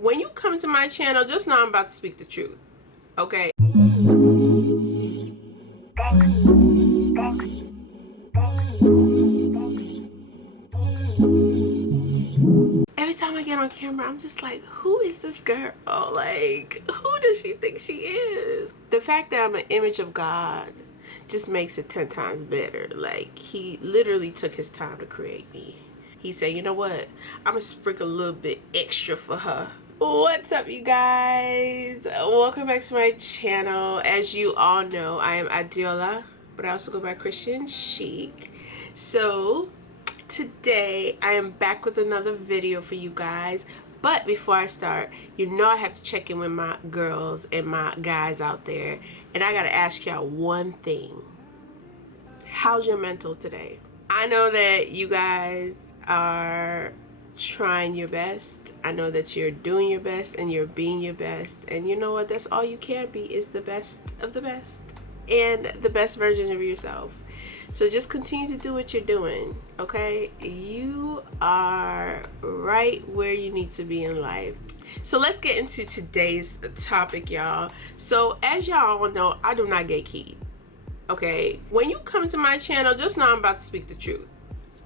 when you come to my channel, just know I'm about to speak the truth, okay? Every time I get on camera, I'm just like, who is this girl? Like, who does she think she is? The fact that I'm an image of God just makes it 10 times better. Like, he literally took his time to create me. He said, you know what? I'm gonna sprinkle a little bit extra for her. What's up, you guys? Welcome back to my channel. As you all know, I am Adeola, but I also go by Christian Chic. So today I am back with another video for you guys. But before I start, you know I have to check in with my girls and my guys out there, and I gotta ask y'all one thing. How's your mental today? I know that you guys are trying your best. I know that you're doing your best and you're being your best, and you know what, that's all you can be, is the best of the best and the best version of yourself. So just continue to do what you're doing, okay? You are right where you need to be in life. So let's get into today's topic, y'all. So as y'all all know, I do not gatekeep, okay? When you come to my channel, just know I'm about to speak the truth,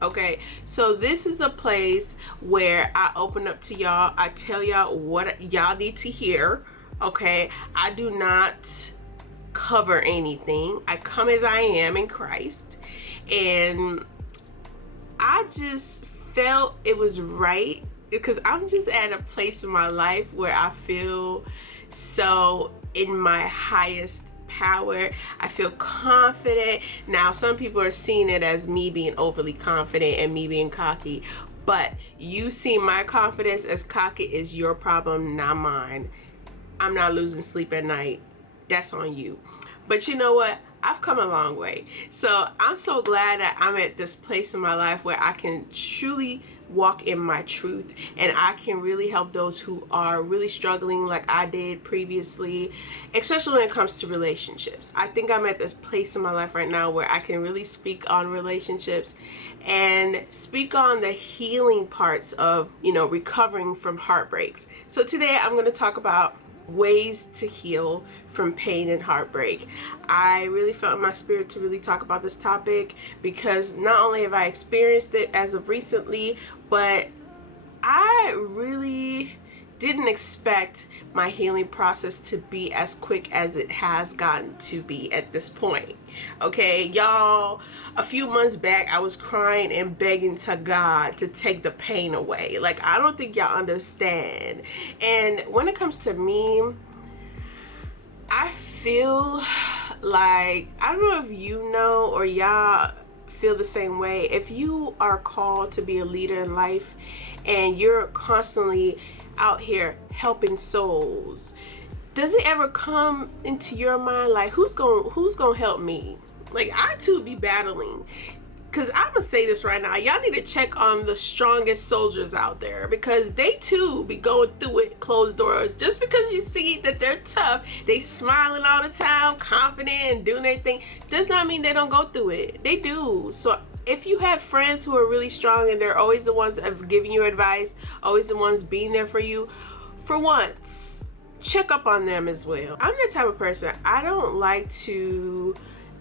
okay? So this is the place where I open up to y'all. I tell y'all what y'all need to hear, okay? I do not cover anything. I come as I am in Christ, and I just felt it was right because I'm just at a place in my life where I feel so in my highest power. I feel confident. Now some people are seeing it as me being overly confident and me being cocky, but you see my confidence as cocky is your problem, not mine. I'm not losing sleep at night. That's on you. But you know what? I've come a long way. So I'm so glad that I'm at this place in my life where I can truly walk in my truth, and I can really help those who are really struggling like I did previously, especially when it comes to relationships. I think I'm at this place in my life right now where I can really speak on relationships and speak on the healing parts of, you know, recovering from heartbreaks. So today I'm going to talk about ways to heal from pain and heartbreak. I really felt in my spirit to really talk about this topic because not only have I experienced it as of recently, but I really didn't expect my healing process to be as quick as it has gotten to be at this point. Okay, y'all, a few months back I was crying and begging to God to take the pain away. Like, I don't think y'all understand. And when it comes to me, I feel like, I don't know if you know or y'all feel the same way. If you are called to be a leader in life and you're constantly out here helping souls, does it ever come into your mind like, who's gonna help me? Like, I too be battling. Because I'm gonna say this right now, y'all need to check on the strongest soldiers out there, because they too be going through it closed doors. Just because you see that they're tough, they smiling all the time, confident and doing their thing, does not mean they don't go through it. They do. So if you have friends who are really strong and they're always the ones that have given you advice, always the ones being there for you, for once, check up on them as well. I'm the type of person, I don't like to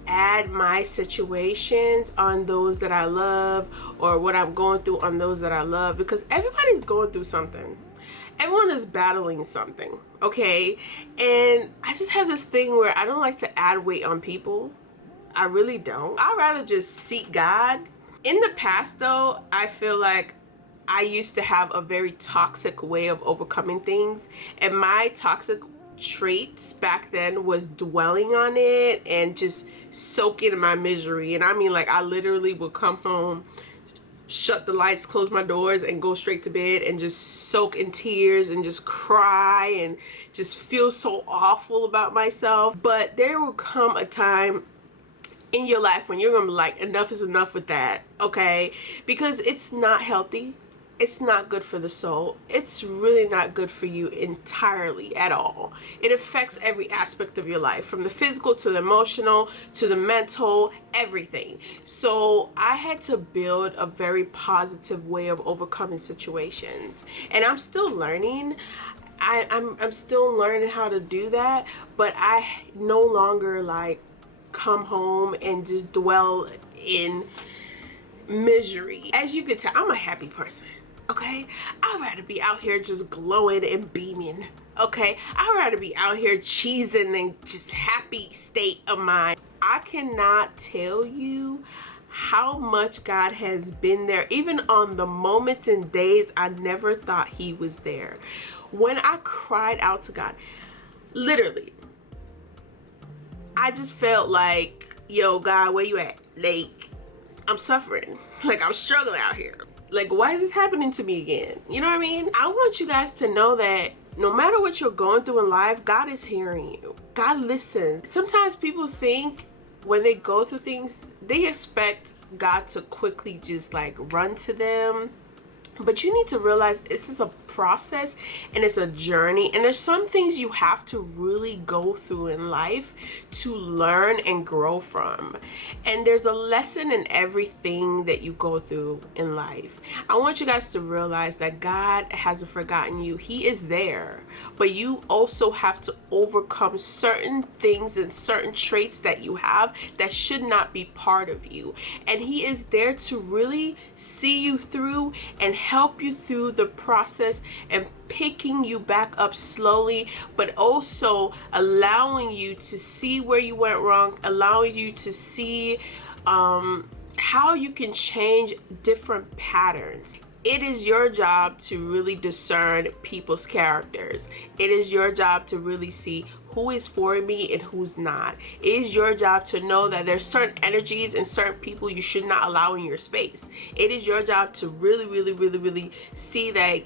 add my situations on those that I love, or what I'm going through on those that I love, because everybody's going through something. Everyone is battling something, okay? And I just have this thing where I don't like to add weight on people. I really don't. I'd rather just seek God. In the past though, I feel like I used to have a very toxic way of overcoming things, and my toxic traits back then was dwelling on it and just soaking in my misery. And I mean, like, I literally would come home, shut the lights, close my doors, and go straight to bed and just soak in tears and just cry and just feel so awful about myself. But there will come a time in your life when you're gonna be like, enough is enough with that, okay? Because it's not healthy. It's not good for the soul. It's really not good for you entirely at all. It affects every aspect of your life, from the physical to the emotional to the mental, everything. So I had to build a very positive way of overcoming situations, and I'm still learning. I'm still learning how to do that, but I no longer like come home and just dwell in misery. As you can tell, I'm a happy person. Okay, I'd rather be out here just glowing and beaming. Okay, I'd rather be out here cheesing and just happy state of mind. I cannot tell you how much God has been there, even on the moments and days I never thought he was there. When I cried out to God, literally, I just felt like, yo, God, where you at? Like, I'm suffering. Like, I'm struggling out here. Like, why is this happening to me again? You know what I mean? I want you guys to know that no matter what you're going through in life, God is hearing you. God listens. Sometimes people think when they go through things, they expect God to quickly just like run to them. But you need to realize this is a process and it's a journey, and there's some things you have to really go through in life to learn and grow from. And there's a lesson in everything that you go through in life. I want you guys to realize that God hasn't forgotten you. He is there, but you also have to overcome certain things and certain traits that you have that should not be part of you. And he is there to really see you through and help you through the process and picking you back up slowly, but also allowing you to see where you went wrong, allowing you to see how you can change different patterns. It is your job to really discern people's characters. It is your job to really see who is for me and who's not. It is your job to know that there's certain energies and certain people you should not allow in your space. It is your job to really see that,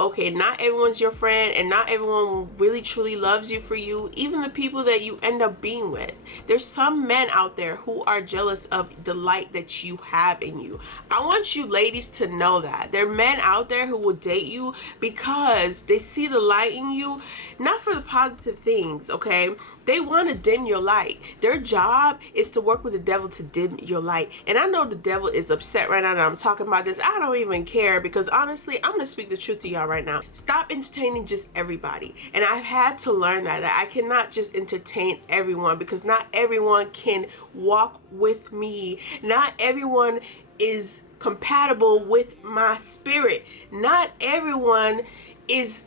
okay, not everyone's your friend and not everyone really truly loves you for you, even the people that you end up being with. There's some men out there who are jealous of the light that you have in you. I want you ladies to know that there are men out there who will date you because they see the light in you, not for the positive things, okay? They want to dim your light. Their job is to work with the devil to dim your light. And I know the devil is upset right now that I'm talking about this. I don't even care, because honestly, I'm going to speak the truth to y'all right now. Stop entertaining just everybody. And I've had to learn that I cannot just entertain everyone, because not everyone can walk with me. Not everyone is compatible with my spirit. Not everyone is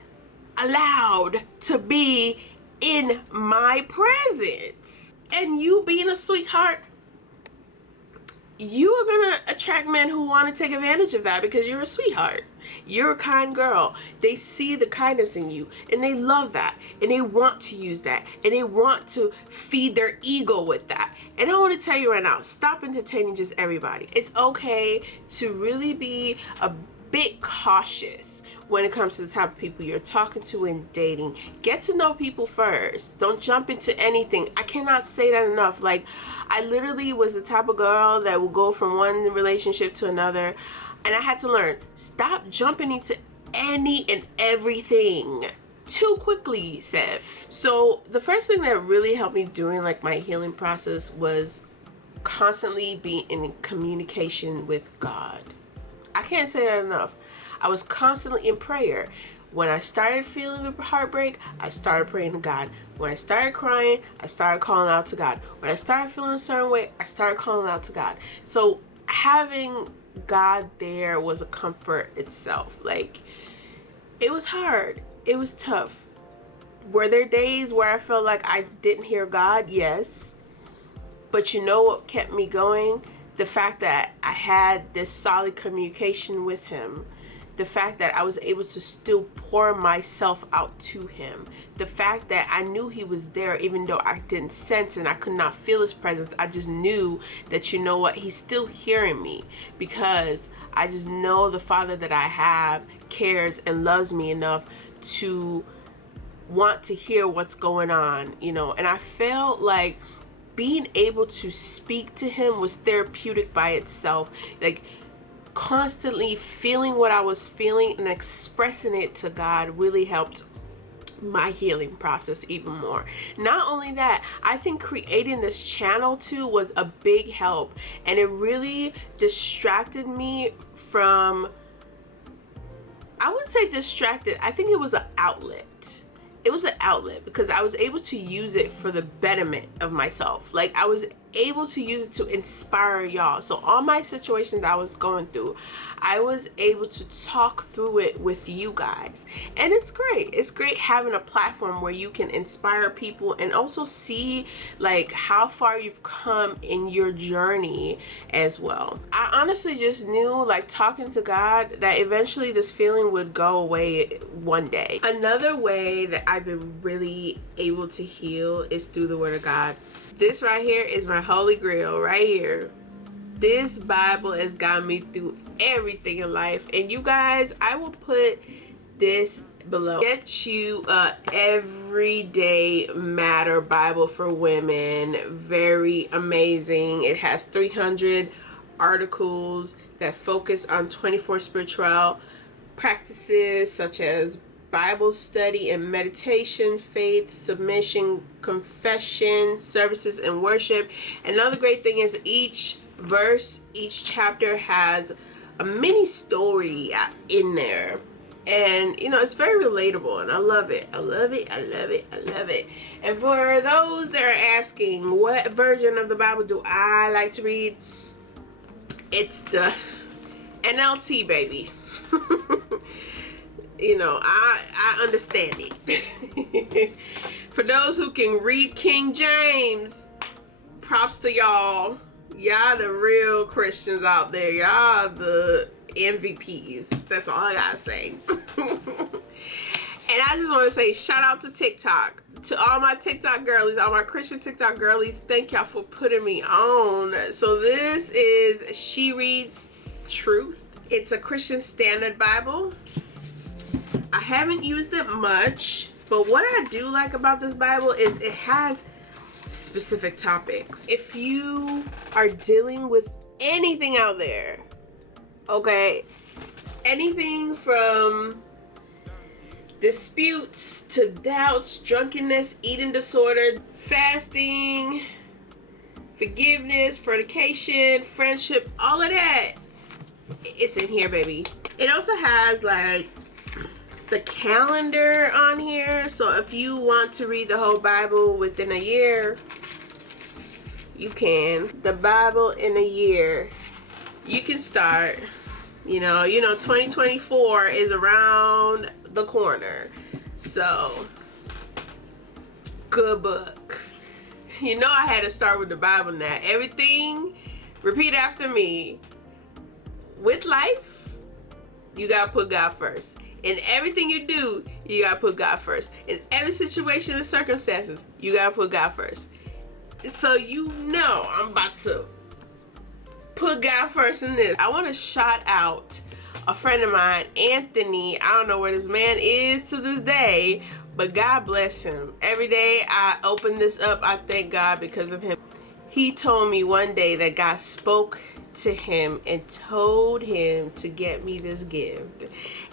allowed to be in my presence. And you being a sweetheart, you are gonna attract men who want to take advantage of that, because you're a sweetheart. You're a kind girl. They see the kindness in you and they love that, and they want to use that, and they want to feed their ego with that. And I want to tell you right now, stop entertaining just everybody. It's okay to really be a bit cautious when it comes to the type of people you're talking to and dating. Get to know people first. Don't jump into anything. I cannot say that enough. Like, I literally was the type of girl that will go from one relationship to another, and I had to learn, stop jumping into any and everything too quickly, Seth. So the first thing that really helped me during like my healing process was constantly being in communication with God. I can't say that enough. I was constantly in prayer. When I started feeling the heartbreak, I started praying to God. When I started crying, I started calling out to God. When I started feeling a certain way, I started calling out to God. So having God there was a comfort itself. Like, it was hard. It was tough. Were there days where I felt like I didn't hear God? Yes. But you know what kept me going? The fact that I had this solid communication with him. The fact that I was able to still pour myself out to him. The fact that I knew he was there even though I didn't sense and I could not feel his presence. I just knew that, you know what, he's still hearing me, because I just know the Father that I have cares and loves me enough to want to hear what's going on, you know. And I felt like being able to speak to him was therapeutic by itself. Like, constantly feeling what I was feeling and expressing it to God really helped my healing process even more. Not only that, I think creating this channel too was a big help, and it really distracted me from I wouldn't say distracted. I think it was an outlet. It was an outlet because I was able to use it for the betterment of myself. Like, I was able to use it to inspire y'all. So all my situations I was going through, I was able to talk through it with you guys. And it's great. It's great having a platform where you can inspire people and also see like how far you've come in your journey as well. I honestly just knew, like, talking to God, that eventually this feeling would go away one day. Another way that I've been really able to heal is through the Word of God. This right here is my holy grail right here. This Bible has gotten me through everything in life. And you guys, I will put this below. Get you a everyday matter Bible for women. Very amazing. It has 300 articles that focus on 24 spiritual practices such as Bible study and meditation, faith, submission, confession, services, and worship. Another great thing is each verse, each chapter has a mini story in there. And, you know, it's very relatable, and I love it. I love it. I love it. I love it. And for those that are asking, what version of the Bible do I like to read? It's the NLT, baby. You know, I understand it. For those who can read King James, props to y'all. Y'all the real Christians out there. Y'all the MVPs. That's all I gotta say. And I just want to say shout out to TikTok. To all my TikTok girlies, all my Christian TikTok girlies, thank y'all for putting me on. So this is She Reads Truth. It's a Christian Standard Bible. I haven't used it much, but what I do like about this Bible is it has specific topics. If you are dealing with anything out there, okay, anything from disputes to doubts, drunkenness, eating disorder, fasting, forgiveness, fornication, friendship, all of that, it's in here, baby. It also has like the calendar on here, so if you want to read the whole Bible within a year, you can. The Bible in a year, you can start. You know 2024 is around the corner, so good book. You know I had to start with the Bible now. Everything, repeat after me. With life, you gotta put God first. In everything you do, you gotta put God first. In every situation and circumstances, you gotta put God first. So you know I'm about to put God first in this. I want to shout out a friend of mine, Anthony. I don't know where this man is to this day, but God bless him. Every day I open this up, I thank God because of him. He told me one day that God spoke to him and told him to get me this gift.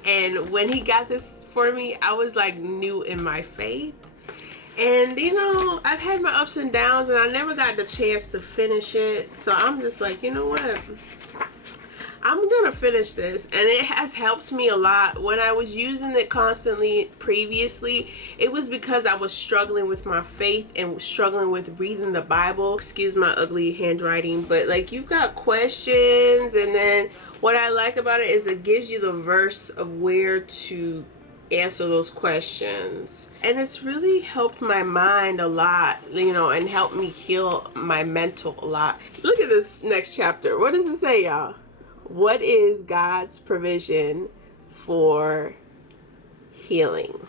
And when he got this for me, I was like new in my faith. And you know, I've had my ups and downs and I never got the chance to finish it. So I'm just like, you know what? I'm gonna finish this. And it has helped me a lot. When I was using it constantly previously, it was because I was struggling with my faith and struggling with reading the Bible. Excuse my ugly handwriting, but like, you've got questions, and then what I like about it is it gives you the verse of where to answer those questions. And it's really helped my mind a lot, you know, and helped me heal my mental a lot. Look at this next chapter. What does it say, y'all? What is God's provision for healing?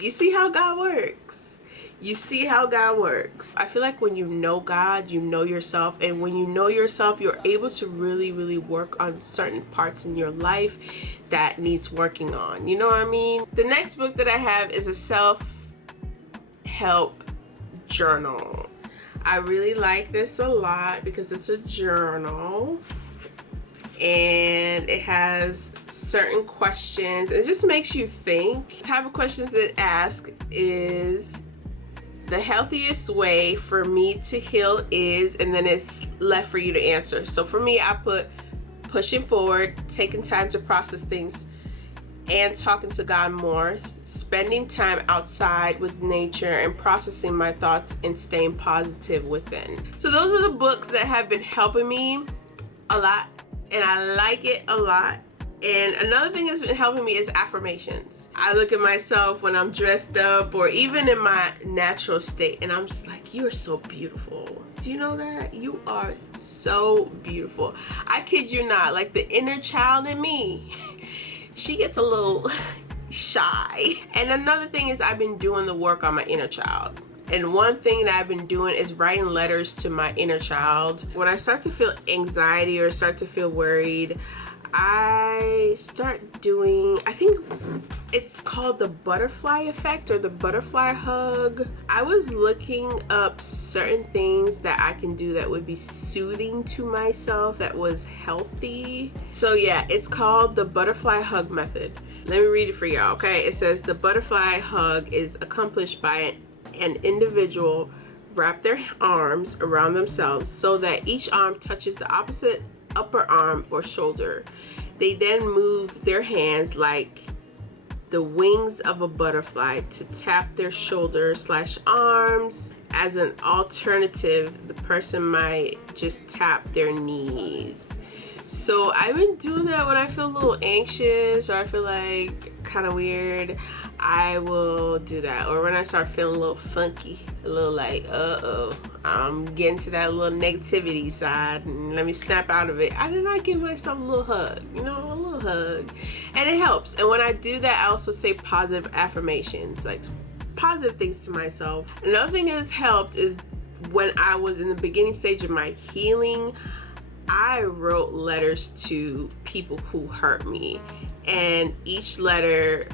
You see how God works. You see how God works. I feel like when you know God, you know yourself. And when you know yourself, you're able to really, really work on certain parts in your life that needs working on. You know what I mean? The next book that I have is a self-help journal. I really like this a lot because it's a journal. And it has certain questions. It just makes you think. The type of questions it asks is, the healthiest way for me to heal is, and then it's left for you to answer. So for me, I put pushing forward, taking time to process things, and talking to God more, spending time outside with nature, and processing my thoughts and staying positive within. So those are the books that have been helping me a lot, and I like it a lot. And another thing that's been helping me is affirmations. I look at myself when I'm dressed up or even in my natural state, and I'm just like, you are so beautiful. Do you know that? You are so beautiful. I kid you not, like the inner child in me, she gets a little shy. And another thing is I've been doing the work on my inner child. And one thing that I've been doing is writing letters to my inner child. When I start to feel anxiety or start to feel worried, I start doing, I think it's called the butterfly effect or the butterfly hug. I was looking up certain things that I can do that would be soothing to myself, that was healthy. So yeah, it's called the butterfly hug method. Let me read it for y'all, okay? It says the butterfly hug is accomplished by an individual wrap their arms around themselves so that each arm touches the opposite upper arm or shoulder. They then move their hands like the wings of a butterfly to tap their shoulder/arms. As an alternative, the person might just tap their knees. So I've been doing that when I feel a little anxious or I feel like kind of weird. I will do that. Or when I start feeling a little funky, a little like, uh-oh, I'm getting to that little negativity side and let me snap out of it. I did not give myself a little hug, you know, a little hug. And it helps. And when I do that, I also say positive affirmations, like positive things to myself. Another thing that has helped is when I was in the beginning stage of my healing, I wrote letters to people who hurt me. And each letter,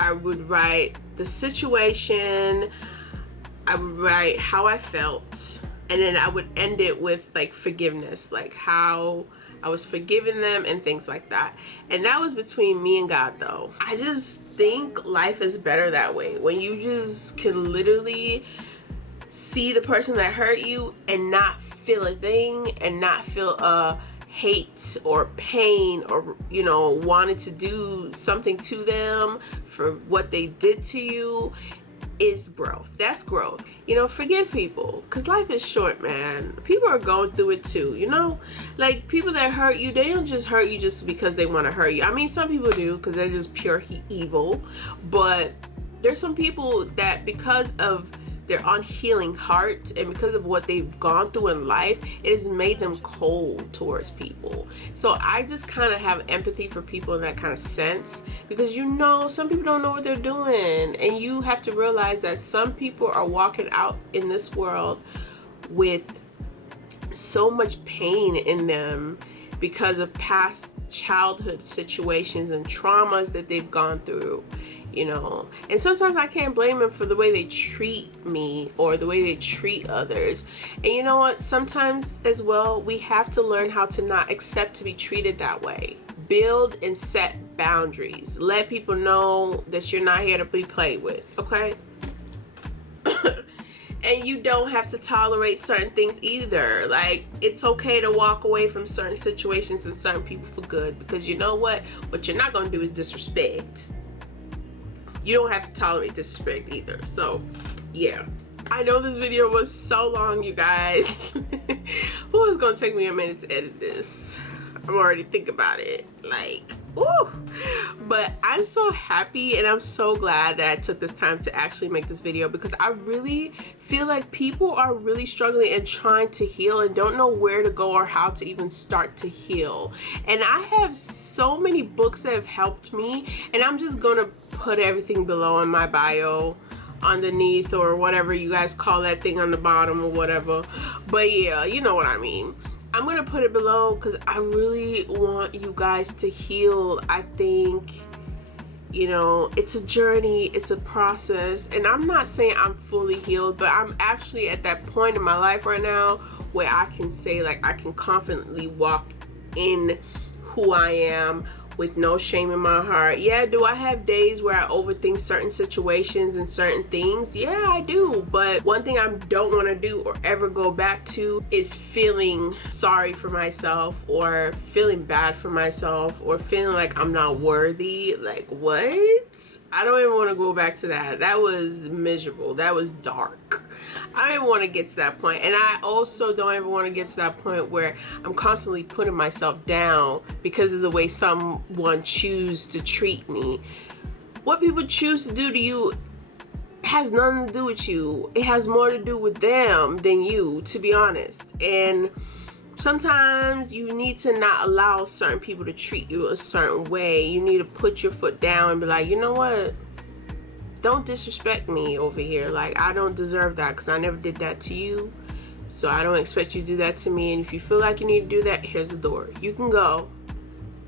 I would write the situation, I would write how I felt, and then I would end it with like forgiveness, like how I was forgiving them and things like that. And that was between me and God though. I just think life is better that way, when you just can literally see the person that hurt you and not feel a thing and not feel a hate or pain or, you know, wanting to do something to them for what they did to you. Is growth. That's growth. You know, forgive people, because life is short, man. People are going through it too, you know? Like, people that hurt you, they don't just hurt you just because they want to hurt you. I mean, some people do because they're just pure evil, but there's some people that because of their unhealing heart and because of what they've gone through in life, it has made them cold towards people. So I just kind of have empathy for people in that kind of sense, because, you know, some people don't know what they're doing, and you have to realize that some people are walking out in this world with so much pain in them because of past childhood situations and traumas that they've gone through, you know. And sometimes I can't blame them for the way they treat me or the way they treat others. And you know what, sometimes as well, we have to learn how to not accept to be treated that way. Build and set boundaries. Let people know that you're not here to be played with, okay? And you don't have to tolerate certain things either. Like, it's okay to walk away from certain situations and certain people for good, because you know what you're not going to do is disrespect. You don't have to tolerate disrespect either. So yeah, I know this video was so long, you guys. It's gonna take me a minute to edit this. I'm already thinking about it, like, ooh. But I'm so happy and I'm so glad that I took this time to actually make this video, because I really feel like people are really struggling and trying to heal and don't know where to go or how to even start to heal. And I have so many books that have helped me, and I'm just gonna put everything below in my bio, underneath, or whatever you guys call that thing on the bottom or whatever. But yeah, you know what I mean. I'm gonna put it below because I really want you guys to heal. I think, you know, it's a journey, it's a process, and I'm not saying I'm fully healed, but I'm actually at that point in my life right now where I can say, like, I can confidently walk in who I am with no shame in my heart. Yeah, do I have days where I overthink certain situations and certain things? Yeah, I do. But one thing I don't want to do or ever go back to is feeling sorry for myself, or feeling bad for myself, or feeling like I'm not worthy. Like, what? I don't even want to go back to that. That was miserable. That was dark. I don't even want to get to that point. And I also don't ever want to get to that point where I'm constantly putting myself down because of the way someone chooses to treat me. What people choose to do to you has nothing to do with you. It has more to do with them than you, to be honest. And sometimes you need to not allow certain people to treat you a certain way. You need to put your foot down and be like, you know what? Don't disrespect me over here. Like, I don't deserve that because I never did that to you. So I don't expect you to do that to me. And if you feel like you need to do that, here's the door. You can go.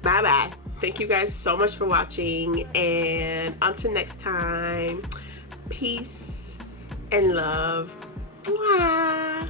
Bye-bye. Thank you guys so much for watching. And until next time, peace and love. Mwah.